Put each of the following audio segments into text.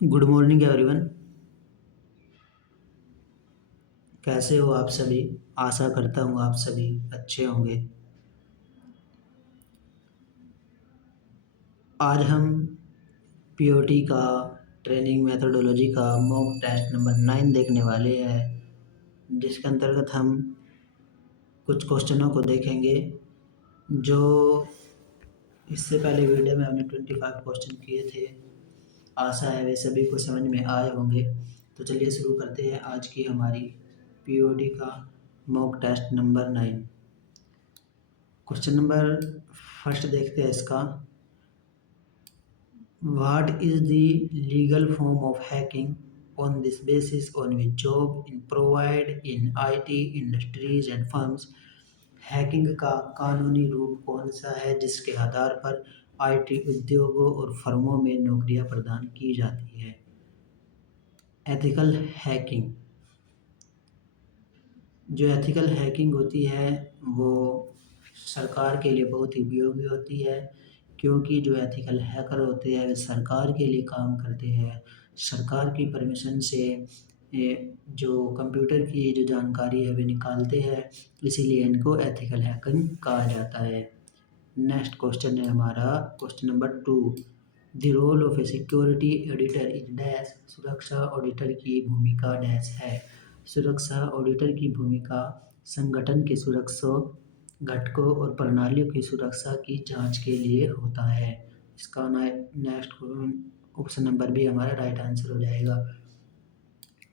Good morning everyone. कैसे हो आप सभी? आशा करता हूँ आप सभी अच्छे होंगे। आज हम पीओटी का ट्रेनिंग मेथोडोलॉजी का मॉक टेस्ट नंबर 9 देखने वाले हैं, जिसके अंतर्गत हम कुछ क्वेश्चनों को देखेंगे जो इससे पहले वीडियो में हमने 25 क्वेश्चन किए थे। आशा है वे सभी को समझ में आए होंगे। तो चलिए शुरू करते हैं आज की हमारी पीओटी का mock test number 9। Question number first देखते हैं इसका। What is the legal form of hacking? On this basis on which job in provide in IT industries and firms, hacking का कानूनी रूप कौन सा है जिसके आधार पर आईटी उद्योगों और फर्मों में नौकरियां प्रदान की जाती है? Ethical hacking. जो एथिकल हैकिंग होती है वो सरकार के लिए बहुत ही उपयोगी होती है, क्योंकि जो एथिकल हैकर होते हैं वे सरकार के लिए काम करते हैं। सरकार की परमिशन से जो कंप्यूटर की जो जानकारी है वे निकालते हैं, इसीलिए इनको एथिकल हैकिंग कहा जाता है। नेक्स्ट क्वेश्चन है हमारा question number 2। The role of a security editor is dash. सुरक्षा ऑडिटर की भूमिका डैश है। सुरक्षा ऑडिटर की भूमिका संगठन के सुरक्षा घटकों और प्रणालियों की सुरक्षा की जांच के लिए होता है। इसका नेक्स्ट ऑप्शन नंबर बी हमारा राइट आंसर हो जाएगा।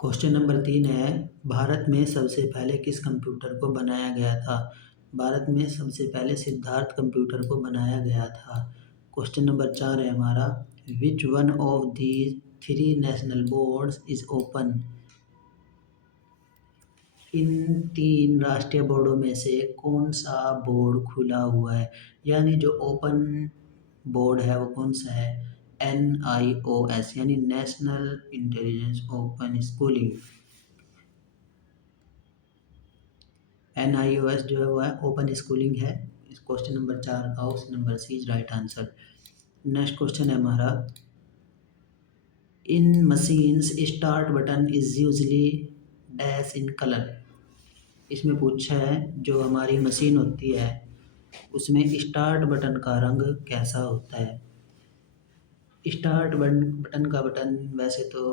क्वेश्चन नंबर 3 है, भारत में सबसे पहले किस कंप्यूटर को बनाया गया था? भारत में सबसे पहले सिद्धार्थ कंप्यूटर को बनाया गया था। क्वेश्चन नंबर 4 है हमारा, which one of the 3 national boards is open? इन 3 राष्ट्रीय बोर्डों में से कौन सा बोर्ड खुला हुआ है? यानी जो ओपन बोर्ड है वो कौन सा है? NIOS यानी national intelligence open schooling. NIOS जो है वो है ओपन स्कूलिंग है। इस क्वेश्चन नंबर 4 का option number C is right answer. Next question है हमारा, in machines start button is usually dash in colour. इसमें पूछा है जो हमारी मशीन होती है उसमें स्टार्ट बटन का रंग कैसा होता है? स्टार्ट बटन का बटन वैसे तो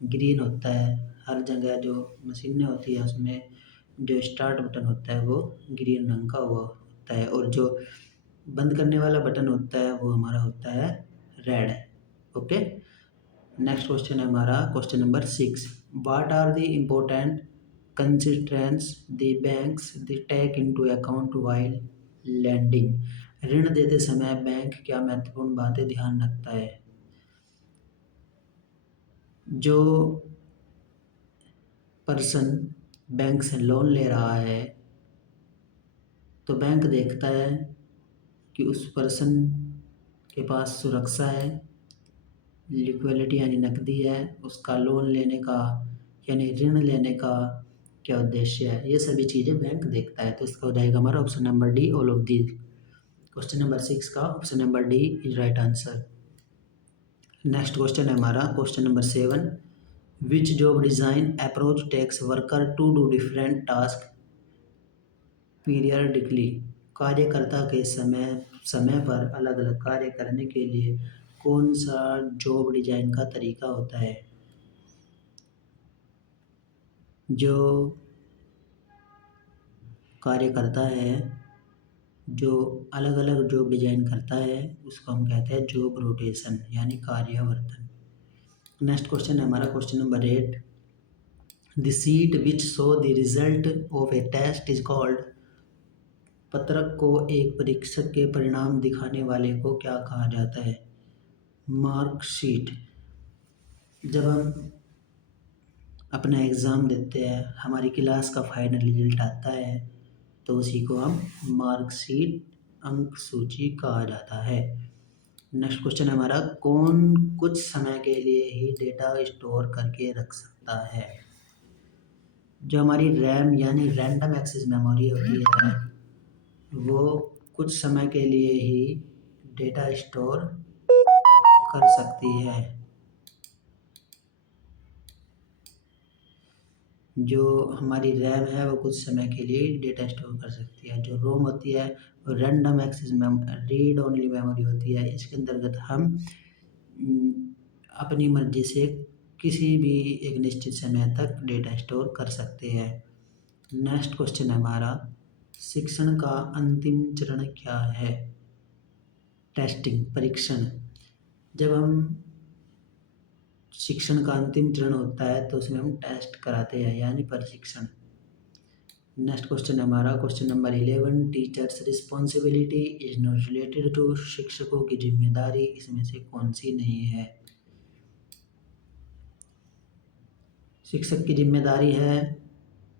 ग्रीन होता है। हर जगह जो मशीनें होती है उसमें जो स्टार्ट बटन होता है वो ग्रीन रंग का वो होता है, और जो बंद करने वाला बटन होता है वो हमारा होता है रेड। ओके। नेक्स्ट क्वेश्चन है हमारा question number 6। What are the important constituents the banks the take into account while landing? ऋण देते समय बैंक क्या महत्वपूर्ण बातें ध्यान रखता है? जो पर्सन बैंक से लोन ले रहा है तो बैंक देखता है कि उस पर्सन के पास सुरक्षा है, लिक्विडिटी यानी नकदी है, उसका लोन लेने का यानी ऋण लेने का क्या उद्देश्य है, ये सभी चीज़ें बैंक देखता है। तो इसका हो जाएगा हमारा option number D, all of the. Question number 6 का option number D is right answer. Next question है हमारा question number 7। Which job design approach takes worker to do different task periodically? कार्यकर्ता के समय समय पर अलग अलग कार्य करने के लिए कौन सा जॉब डिजाइन का तरीका होता है? जो कार्य करता है, जो अलग अलग जॉब डिजाइन करता है उसको हम कहते हैं जॉब रोटेशन यानी कार्यावर्तन। नेक्स्ट क्वेश्चन है हमारा question number 8। The sheet which show the result of a test is called. पत्रक को एक परीक्षक के परिणाम दिखाने वाले को क्या कहा जाता है? मार्कशीट। जब हम अपना एग्ज़ाम देते हैं, हमारी क्लास का फाइनल रिजल्ट आता है तो उसी को हम मार्कशीट अंक सूची कहा जाता है। नेक्स्ट क्वेश्चन हमारा, कौन कुछ समय के लिए ही डेटा स्टोर करके रख सकता है? जो हमारी रैम यानी रैंडम एक्सेस मेमोरी होती है वो कुछ समय के लिए ही डेटा स्टोर कर सकती है। जो हमारी रैम है वो कुछ समय के लिए डेटा स्टोर कर सकती है। जो रोम होती है वो random access read only memory होती है। इसके अंतर्गत हम अपनी मर्ज़ी से किसी भी एक निश्चित समय तक डेटा स्टोर कर सकते हैं। नेक्स्ट क्वेश्चन है हमारा, शिक्षण का अंतिम चरण क्या है? टेस्टिंग, परीक्षण। जब हम शिक्षण का अंतिम चरण होता है तो उसमें हम टेस्ट कराते हैं यानी परीक्षण। नेक्स्ट क्वेश्चन है हमारा, question number 11, teachers responsibility is not related to, शिक्षकों की जिम्मेदारी इसमें से कौन सी नहीं है? शिक्षक की जिम्मेदारी है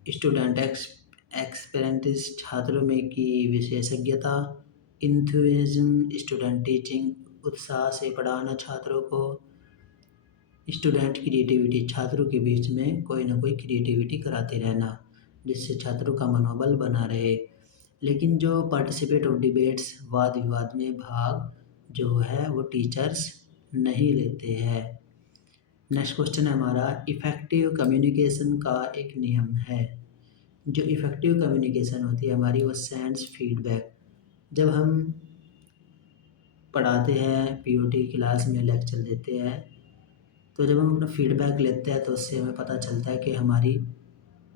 स्टूडेंट एक्सपेरेंटिस, छात्रों में की विशेषज्ञता, इंथुजिज्म स्टूडेंट टीचिंग, उत्साह से पढ़ाना छात्रों को, स्टूडेंट क्रिएटिविटी, छात्रों के बीच में कोई ना कोई क्रिएटिविटी कराते रहना जिससे छात्रों का मनोबल बना रहे। लेकिन जो पार्टिसिपेट ऑफ डिबेट्स, वाद विवाद में भाग जो है वो टीचर्स नहीं लेते हैं। नेक्स्ट क्वेश्चन है हमारा, इफ़ेक्टिव कम्युनिकेशन का एक नियम है। जो इफ़ेक्टिव कम्युनिकेशन होती है हमारी वो सेंड्स फीडबैक। जब हम पढ़ाते हैं, पीओटी क्लास में लेक्चर देते हैं, तो जब हम अपना फीडबैक लेते हैं तो उससे हमें पता चलता है कि हमारी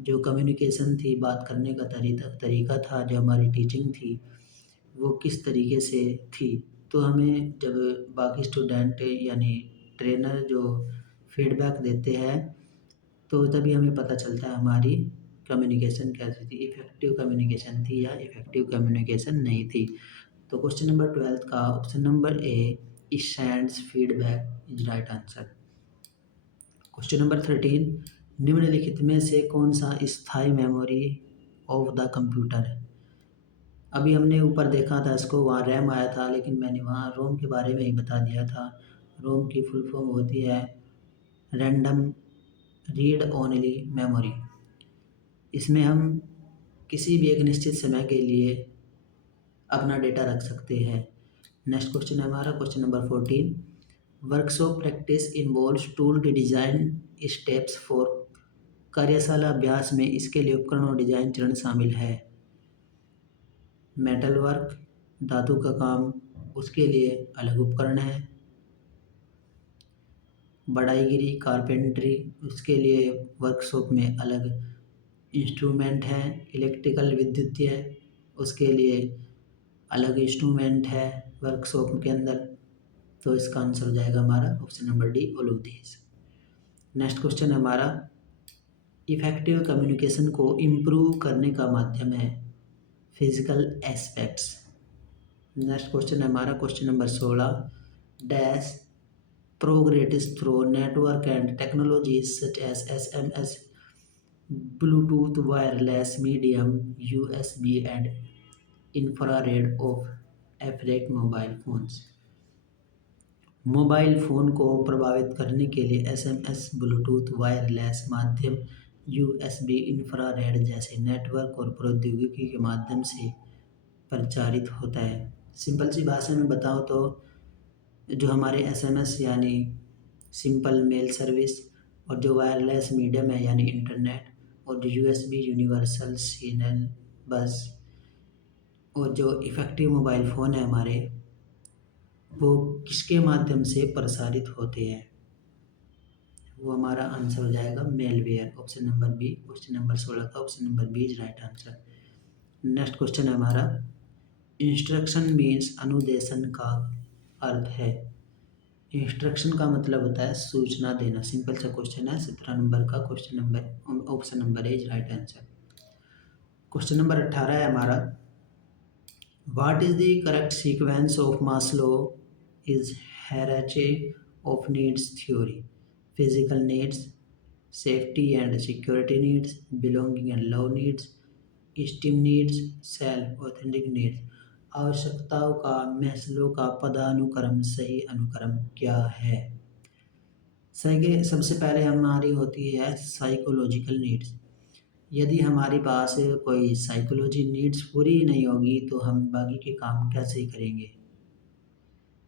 जो कम्युनिकेशन थी, बात करने का तरीका था, जो हमारी टीचिंग थी वो किस तरीके से थी। तो हमें जब बाकी स्टूडेंट यानी ट्रेनर जो फीडबैक देते हैं तो तभी हमें पता चलता है हमारी कम्युनिकेशन कैसी थी, इफ़ेक्टिव कम्युनिकेशन थी या इफ़ेक्टिव कम्युनिकेशन नहीं थी। तो क्वेश्चन नंबर 12 का option number A, sends feedback is right answer. Question number 13, निम्नलिखित में से कौन सा स्थायी मेमोरी ऑफ द कंप्यूटर है? अभी हमने ऊपर देखा था इसको, वहाँ रैम आया था लेकिन मैंने वहाँ रोम के बारे में ही बता दिया था। रोम की फुल फॉर्म होती है रैंडम रीड ओनली मेमोरी। इसमें हम किसी भी एक निश्चित समय के लिए अपना डेटा रख सकते हैं। नेक्स्ट क्वेश्चन है हमारा, question number 14, workshop practice involves tool design steps for, कार्यशाला अभ्यास में इसके लिए उपकरण और डिज़ाइन चरण शामिल है। मेटल वर्क, धातु का काम, उसके लिए अलग उपकरण है। बढ़ाईगिरी, कारपेंट्री, उसके लिए वर्कशॉप में अलग इंस्ट्रूमेंट हैं। इलेक्ट्रिकल, विद्युतीय, उसके लिए अलग इंस्ट्रूमेंट है वर्कशॉप के अंदर। तो इसका आंसर हो जाएगा हमारा option number D, all of these. Next question है हमारा, इफेक्टिव कम्युनिकेशन को इम्प्रूव करने का माध्यम है फिजिकल एस्पेक्ट्स। नेक्स्ट क्वेश्चन है हमारा, question number 16, dash progress through network and technologies such as SMS, Bluetooth, wireless medium, USB and infrared of affect mobile phones. Mobile phone को प्रभावित करने के लिए एसएमएस, ब्लूटूथ, वायरलेस माध्यम, यूएसबी, इंफ्रारेड जैसे network और प्रौद्योगिकी के माध्यम से प्रचारित होता है। सिंपल सी भाषा में बताऊँ तो जो हमारे एसएमएस यानी सिंपल मेल सर्विस, और जो वायरलेस मीडियम है यानी इंटरनेट, और जो यूएसबी यूनिवर्सल सीरियल बस, और जो इफ़ेक्टिव मोबाइल फ़ोन है हमारे, वो किसके माध्यम से प्रसारित होते हैं? वो हमारा आंसर हो जाएगा malware, option number B. Question number 16 का option number B is right answer. Next question है हमारा, इंस्ट्रक्शन मीन्स अनुदेशन का अर्थ है। इंस्ट्रक्शन का मतलब होता है सूचना देना। सिंपल सा क्वेश्चन है, 17 नंबर का question number, option number A is right answer. Question number 18 है हमारा, what is the correct sequence of Maslow is hierarchy of needs theory? Physical needs, safety and security needs, belonging and love needs, esteem needs, self authentic needs. आवश्यकताओं का Maslow का पदानुक्रम, सही अनुक्रम क्या है? सही, सबसे पहले हमारी होती है साइकोलॉजिकल नीड्स। यदि हमारे पास कोई साइकोलॉजी नीड्स पूरी नहीं होगी तो हम बाकी के काम कैसे करेंगे?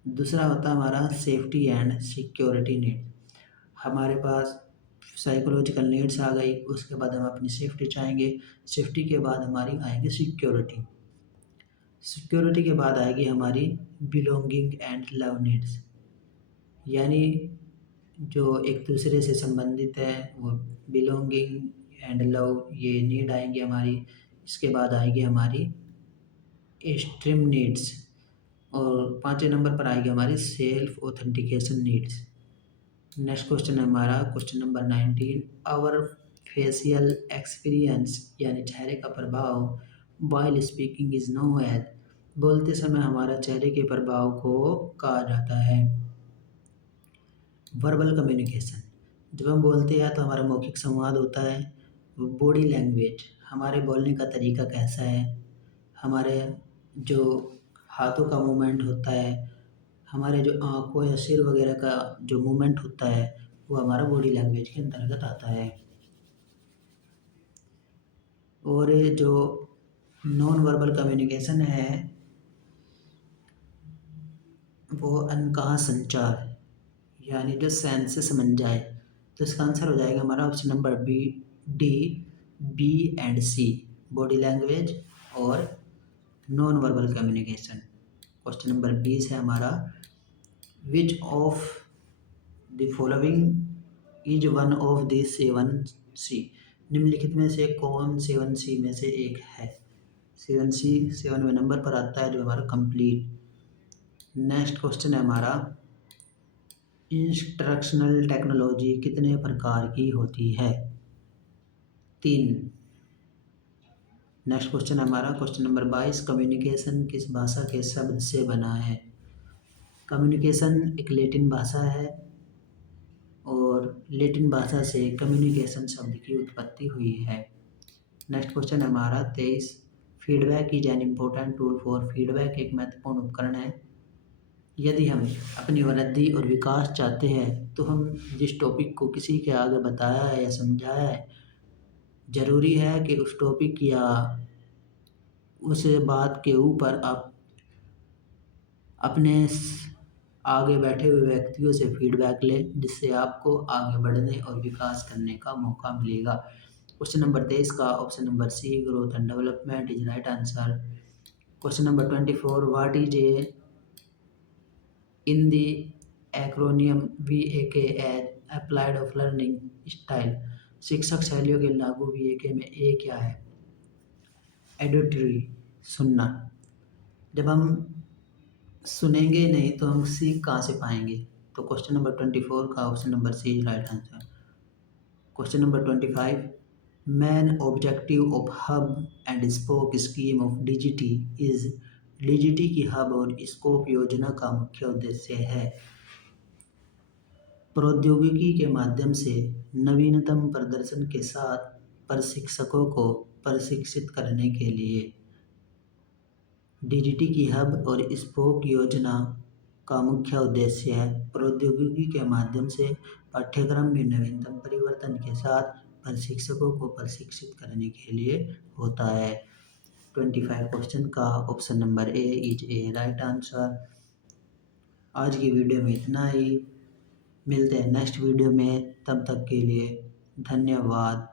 दूसरा होता है हमारा सेफ्टी एंड सिक्योरिटी नीड। हमारे पास साइकोलॉजिकल नीड्स आ गई, उसके बाद हम अपनी सेफ्टी चाहेंगे, सेफ्टी के बाद हमारी आएगी सिक्योरिटी, सिक्योरिटी के बाद आएगी हमारी बिलोंगिंग एंड लव नीड्स, यानी जो एक दूसरे से संबंधित है वो बिलोंगिंग एंड लव ये नीड आएंगी हमारी। इसके बाद आएगी हमारी एक्सट्रीम नीड्स, और पाँचवें नंबर पर आएगी हमारी self authentication needs. Next question है हमारा question number 19, our facial experience यानी चेहरे का प्रभाव while speaking is known as, बोलते समय हमारा चेहरे के प्रभाव को कहा जाता है वर्बल कम्युनिकेशन। जब हम बोलते हैं तो हमारा मौखिक संवाद होता है। बॉडी लैंग्वेज, हमारे बोलने का तरीका कैसा है, हमारे जो हाथों का मूवमेंट होता है, हमारे जो आँखों या सिर वगैरह का जो मूवमेंट होता है वो हमारा बॉडी लैंग्वेज के अंतर्गत आता है। और ये जो नॉन वर्बल कम्युनिकेशन है वो अनकहा संचार, यानी जो सेंस से समझ जाए, तो इसका आंसर हो जाएगा हमारा option number B and C, body language और non verbal communication. Question number 20 है हमारा, which of the following is one of the 7C, निम्नलिखित में से कौन 7C में से एक है। 7C 7वें नंबर पर आता है जो हमारा कंप्लीट। नेक्स्ट क्वेश्चन है हमारा, इंस्ट्रक्शनल टेक्नोलॉजी कितने प्रकार की होती है, 3। नेक्स्ट क्वेश्चन है हमारा क्वेश्चन नंबर 22, कम्युनिकेशन किस भाषा के शब्द से बना है। कम्युनिकेशन एक लैटिन भाषा है और लैटिन भाषा से कम्युनिकेशन शब्द की उत्पत्ति हुई है। नेक्स्ट क्वेश्चन है हमारा 23, feedback is an important tool for, feedback एक महत्वपूर्ण उपकरण है। यदि हम अपनी वृद्धि और विकास चाहते हैं तो हम जिस टॉपिक को किसी के आगे बताया है या समझाया है, ज़रूरी है कि उस टॉपिक या उस बात के ऊपर आप अपने आगे बैठे हुए व्यक्तियों से फीडबैक लें, जिससे आपको आगे बढ़ने और विकास करने का मौका मिलेगा। क्वेश्चन नंबर 23 का option number C, growth and development is right answer. Question number 24, what is a in the acronym VAK as applied of learning style, शिक्षक शैलियों के लागू VAK में ए क्या है। एडिटरी, सुनना, जब हम सुनेंगे नहीं तो हम सीख कहाँ से पाएंगे, तो क्वेश्चन नंबर 24 का option number C is right answer. Question number 25, main objective of hub and spoke scheme of DGT is, DGT की हब और स्कोप योजना का मुख्य उद्देश्य है प्रौद्योगिकी के माध्यम से नवीनतम प्रदर्शन के साथ प्रशिक्षकों को प्रशिक्षित करने के लिए। DGT की हब और स्पोक योजना का मुख्य उद्देश्य है प्रौद्योगिकी के माध्यम से पाठ्यक्रम में नवीनतम परिवर्तन के साथ प्रशिक्षकों को प्रशिक्षित करने के लिए होता है। 25 क्वेश्चन का option number A is a right answer. आज की वीडियो में इतना ही, मिलते हैं नेक्स्ट वीडियो में, तब तक के लिए धन्यवाद।